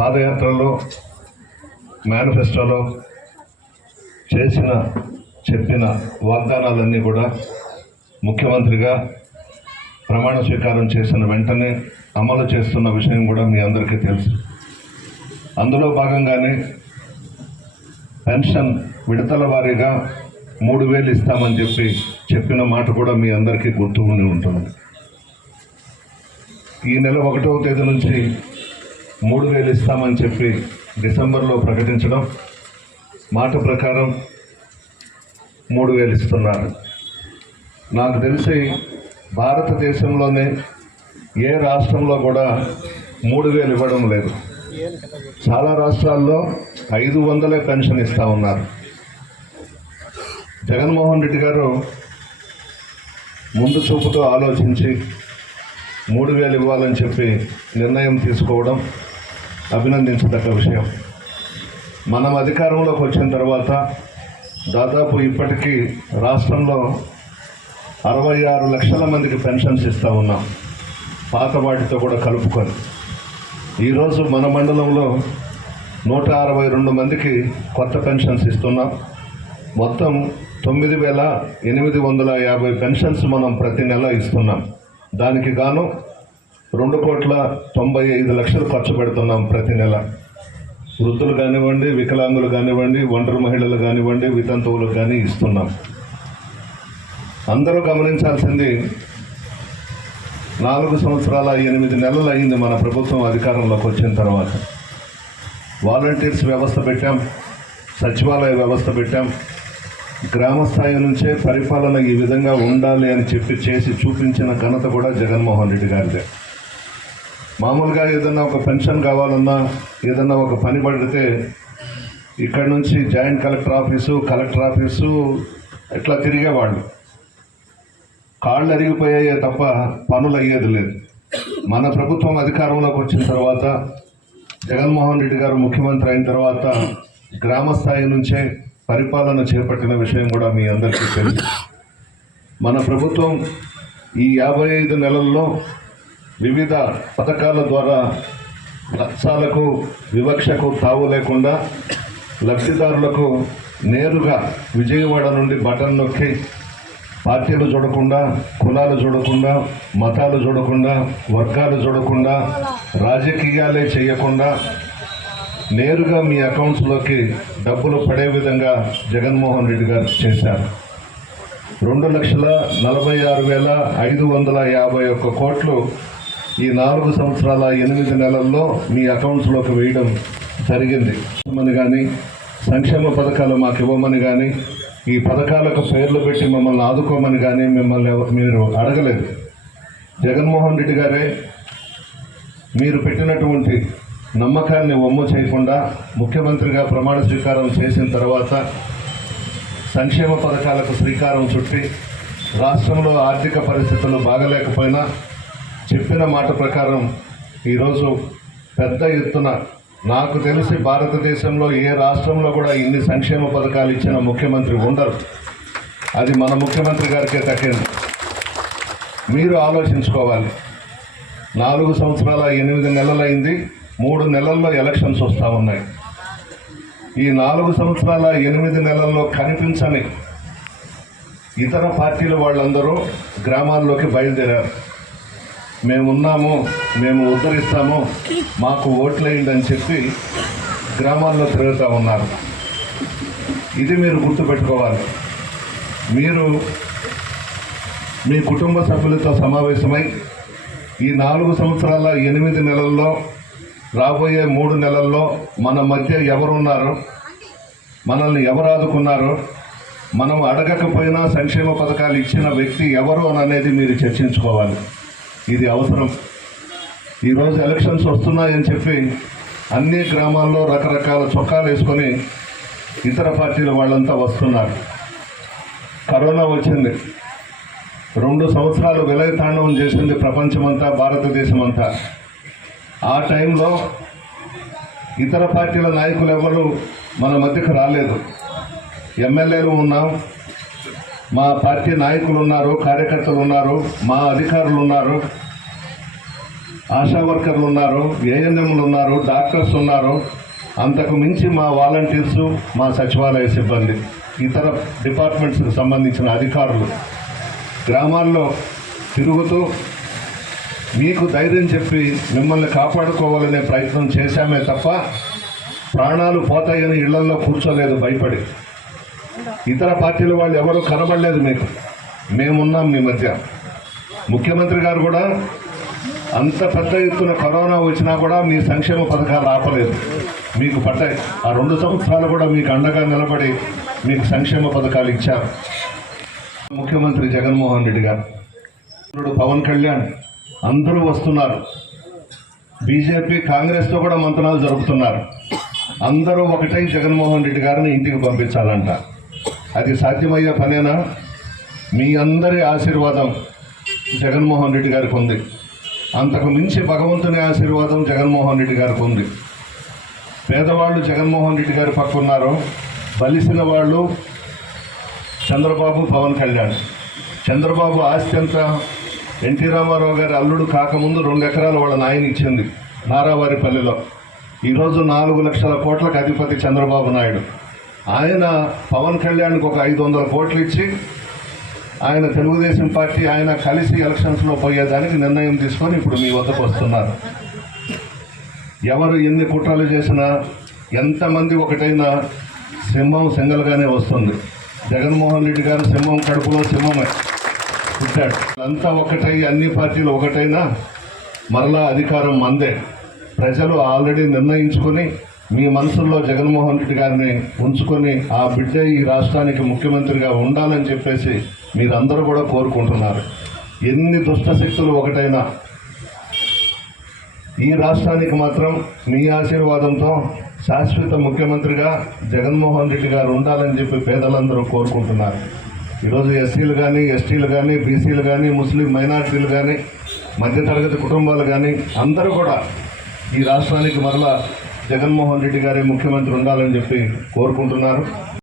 పాదయాత్రలో మేనిఫెస్టోలో చేసిన చెప్పిన వాగ్దానాలన్నీ కూడా ముఖ్యమంత్రిగా ప్రమాణ స్వీకారం చేసిన వెంటనే అమలు చేస్తున్న విషయం కూడా మీ అందరికీ తెలుసు. అందులో భాగంగానే పెన్షన్ విడతల వారీగా మూడు వేలు ఇస్తామని చెప్పి చెప్పిన మాట కూడా మీ అందరికీ గుర్తు ఉండి ఉంటుంది. ఈ నెల ఒకటవ తేదీ నుంచి మూడు వేలు ఇస్తామని చెప్పి డిసెంబర్లో ప్రకటించడం మాట ప్రకారం మూడు వేలు ఇస్తున్నారు. నాకు తెలిసి భారతదేశంలోనే ఏ రాష్ట్రంలో కూడా మూడు వేలు ఇవ్వడం లేదు. చాలా రాష్ట్రాల్లో ఐదు వందలే పెన్షన్ ఇస్తూ ఉన్నారు. జగన్మోహన్ రెడ్డి గారు ముందు చూపుతో ఆలోచించి మూడు వేలు ఇవ్వాలని చెప్పి నిర్ణయం తీసుకోవడం అభినందించదగ్గ విషయం. మనం అధికారంలోకి వచ్చిన తర్వాత దాదాపు ఇప్పటికీ రాష్ట్రంలో అరవై ఆరు లక్షల మందికి పెన్షన్స్ ఇస్తూ ఉన్నాం. పాత వాటితో కూడా కలుపుకొని. ఈరోజు మన మండలంలో నూట అరవై రెండు మందికి కొత్త పెన్షన్స్ ఇస్తున్నాం. మొత్తం తొమ్మిది వేల ఎనిమిది వందల యాభై పెన్షన్స్ మనం ప్రతి నెల ఇస్తున్నాం. దానికి గాను రెండు కోట్ల తొంభై ఐదు లక్షలు ఖర్చు పెడుతున్నాం ప్రతి నెల. వృద్ధులు కానివ్వండి వికలాంగులు కానివ్వండి ఒంటరి మహిళలు కానివ్వండి వితంతువులకు కానీ ఇస్తున్నాం. అందరూ గమనించాల్సింది నాలుగు సంవత్సరాల ఎనిమిది నెలలు అయింది మన ప్రభుత్వం అధికారంలోకి వచ్చిన తర్వాత. వాలంటీర్స్ వ్యవస్థ పెట్టాం సచివాలయ వ్యవస్థ పెట్టాం. గ్రామ స్థాయి నుంచే పరిపాలన ఈ విధంగా ఉండాలి అని చెప్పి చేసి చూపించిన ఘనత కూడా జగన్మోహన్ రెడ్డి గారిదే. మామూలుగా ఏదన్నా ఒక పెన్షన్ కావాలన్నా ఏదన్నా ఒక పని పడితే ఇక్కడ నుంచి joint collector office collector office ఇట్లా తిరిగేవాళ్ళు? కాళ్ళు అరిగిపోయాయే తప్ప పనులు అయ్యేది లేదు. మన ప్రభుత్వం అధికారంలోకి వచ్చిన తర్వాత జగన్మోహన్ రెడ్డి గారు ముఖ్యమంత్రి అయిన తర్వాత గ్రామ స్థాయి నుంచే పరిపాలన చేపట్టిన విషయం కూడా మీ అందరికీ తెలుసు. మన ప్రభుత్వం ఈ యాభై ఐదు నెలల్లో వివిధ పథకాల ద్వారా లక్ష్యాలకు వివక్షకు తావు లేకుండా లబ్ధిదారులకు నేరుగా విజయవాడ నుండి బటన్ నొక్కి పార్టీలు చూడకుండా కులాలు చూడకుండా మతాలు చూడకుండా వర్గాలు చూడకుండా రాజకీయాలే చేయకుండా నేరుగా మీ అకౌంట్స్లోకి డబ్బులు పడే విధంగా జగన్మోహన్ రెడ్డి గారు చేశారు. రెండు లక్షల నలభై ఆరు వేల ఐదు వందల యాభై ఒక్క కోట్లు ఈ నాలుగు సంవత్సరాల ఎనిమిది నెలల్లో మీ అకౌంట్స్లోకి వేయడం జరిగింది. అని కానీ సంక్షేమ పథకాలు మాకు ఇవ్వమని కానీ ఈ పథకాలకు పేర్లు పెట్టి మమ్మల్ని ఆదుకోమని కానీ మిమ్మల్ని మీరు అడగలేదు. జగన్మోహన్ రెడ్డి గారే మీరు పెట్టినటువంటి నమ్మకాన్ని వమ్ము చేయకుండా ముఖ్యమంత్రిగా ప్రమాణ స్వీకారం చేసిన తర్వాత సంక్షేమ పథకాలకు శ్రీకారం చుట్టి రాష్ట్రంలో ఆర్థిక పరిస్థితులు బాగలేకపోయినా చెప్పిన మాట ప్రకారం ఈరోజు పెద్ద ఎత్తున నాకు తెలిసి భారతదేశంలో ఏ రాష్ట్రంలో కూడా ఇన్ని సంక్షేమ పథకాలు ఇచ్చిన ముఖ్యమంత్రి ఉండరు. అది మన ముఖ్యమంత్రి గారికే తగ్గింది మీరు ఆలోచించుకోవాలి. నాలుగు సంవత్సరాల ఎనిమిది నెలలైంది మూడు నెలల్లో ఎలక్షన్స్ వస్తూ ఉన్నాయి. ఈ నాలుగు సంవత్సరాల ఎనిమిది నెలల్లో కనిపించని ఇతర పార్టీల వాళ్ళందరూ గ్రామాల్లోకి బయలుదేరారు. మేమున్నాము మేము ఉద్ధరిస్తాము మాకు ఓట్లయిందని చెప్పి గ్రామాల్లో తిరుగుతూ ఉన్నారు. ఇది మీరు గుర్తుపెట్టుకోవాలి. మీరు మీ కుటుంబ సభ్యులతో సమావేశమై ఈ నాలుగు సంవత్సరాల ఎనిమిది నెలల్లో రాబోయే మూడు నెలల్లో మన మధ్య ఎవరున్నారు? మనల్ని ఎవరు ఆదుకున్నారు? మనం అడగకపోయినా సంక్షేమ పథకాలు ఇచ్చిన వ్యక్తి ఎవరు అని అనేది మీరు చర్చించుకోవాలి. ఇది అవసరం. ఈరోజు ఎలక్షన్స్ వస్తున్నాయని చెప్పి అన్ని గ్రామాల్లో రకరకాల చొక్కాలు వేసుకొని ఇతర పార్టీల వాళ్ళంతా వస్తున్నారు. కరోనా వచ్చింది. రెండు సంవత్సరాలు విలయతాండవం చేసింది ప్రపంచమంతా భారతదేశం అంతా ఆ టైంలో ఇతర పార్టీల నాయకులు ఎవరు మన మధ్యకు రాలేదు. ఎమ్మెల్యేలు ఉన్నాం మా పార్టీ నాయకులు ఉన్నారు కార్యకర్తలు ఉన్నారు మా అధికారులు ఉన్నారు ఆశా వర్కర్లు ఉన్నారు ఏఎన్ఎంలు ఉన్నారు డాక్టర్స్ ఉన్నారు. అంతకు మించి మా వాలంటీర్స్ మా సచివాలయ సిబ్బంది ఇతర డిపార్ట్మెంట్స్కి సంబంధించిన అధికారులు గ్రామాల్లో తిరుగుతూ మీకు ధైర్యం చెప్పి మిమ్మల్ని కాపాడుకోవాలనే ప్రయత్నం చేశామే తప్ప ప్రాణాలు పోతాయని ఇళ్ళలో కూర్చోలేదు భయపడి. ఇతర పార్టీల వాళ్ళు ఎవరు కనబడలేదు మీకు. మేమున్నాం మీ మధ్య. ముఖ్యమంత్రి గారు కూడా అంత పెద్ద ఎత్తున కరోనా వచ్చినా కూడా మీ సంక్షేమ పథకాలు ఆపలేదు. మీకు పడ్డాయి ఆ రెండు సంవత్సరాలు కూడా మీకు అండగా నిలబడి మీకు సంక్షేమ పథకాలు ఇచ్చారు. ముఖ్యమంత్రి జగన్మోహన్ రెడ్డి గారు ఇప్పుడు పవన్ కళ్యాణ్ అందరూ వస్తున్నారు. బీజేపీ కాంగ్రెస్తో కూడా మంతనాలు జరుపుతున్నారు. అందరూ ఒకటై జగన్మోహన్ రెడ్డి గారిని ఇంటికి పంపించాలంట. అది సాధ్యమయ్యే పనేనా? మీ అందరి ఆశీర్వాదం జగన్మోహన్ రెడ్డి గారికి ఉంది. అంతకు మించి భగవంతుని ఆశీర్వాదం జగన్మోహన్ రెడ్డి గారికి ఉంది. పేదవాళ్ళు జగన్మోహన్ రెడ్డి గారి పక్క ఉన్నారు బలిసిన వాళ్ళు చంద్రబాబు పవన్ కళ్యాణ్. చంద్రబాబు ఆస్తి అంతా ఎన్టీ రామారావు గారి అల్లుడు కాకముందు రెండు ఎకరాలు వాళ్ళ నాయన ఇచ్చింది నారావారిపల్లిలో. ఈరోజు నాలుగు లక్షల కోట్లకు అధిపతి చంద్రబాబు నాయుడు. ఆయన పవన్ కళ్యాణ్కి ఒక ఐదు వందల కోట్లు ఇచ్చి ఆయన తెలుగుదేశం పార్టీ ఆయన కలిసి ఎలక్షన్స్లో పోయేదానికి నిర్ణయం తీసుకొని ఇప్పుడు మీ వద్దకు వస్తున్నారు. ఎవరు ఎన్ని కుట్రలు చేసినా ఎంతమంది ఒకటైనా సింహం సింగల్గానే వస్తుంది. జగన్మోహన్ రెడ్డి గారు సింహం కడుపులో సింహమే పుట్టాడు. అంతా ఒకటై అన్ని పార్టీలు ఒకటైనా మరలా అధికారం మందే. ప్రజలు ఆల్రెడీ నిర్ణయించుకొని మీ మనసుల్లో జగన్మోహన్ రెడ్డి గారిని ఉంచుకొని ఆ బిడ్డ ఈ రాష్ట్రానికి ముఖ్యమంత్రిగా ఉండాలని చెప్పేసి మీరందరూ కూడా కోరుకుంటున్నారు. ఎన్ని దుష్ట శక్తులు ఒకటైనా ఈ రాష్ట్రానికి మాత్రం మీ ఆశీర్వాదంతో శాశ్వత ముఖ్యమంత్రిగా జగన్మోహన్ రెడ్డి గారు ఉండాలని చెప్పి పేదలందరూ కోరుకుంటున్నారు. ఈరోజు ఎస్సీలు కానీ ఎస్టీలు కానీ బీసీలు కానీ ముస్లిం మైనారిటీలు కానీ మధ్యతరగతి కుటుంబాలు కానీ అందరూ కూడా ఈ రాష్ట్రానికి మరలా జగన్మోహన్ రెడ్డి గారి ముఖ్యమంత్రి ఉండాలని చెప్పి కోరుకుంటున్నారు.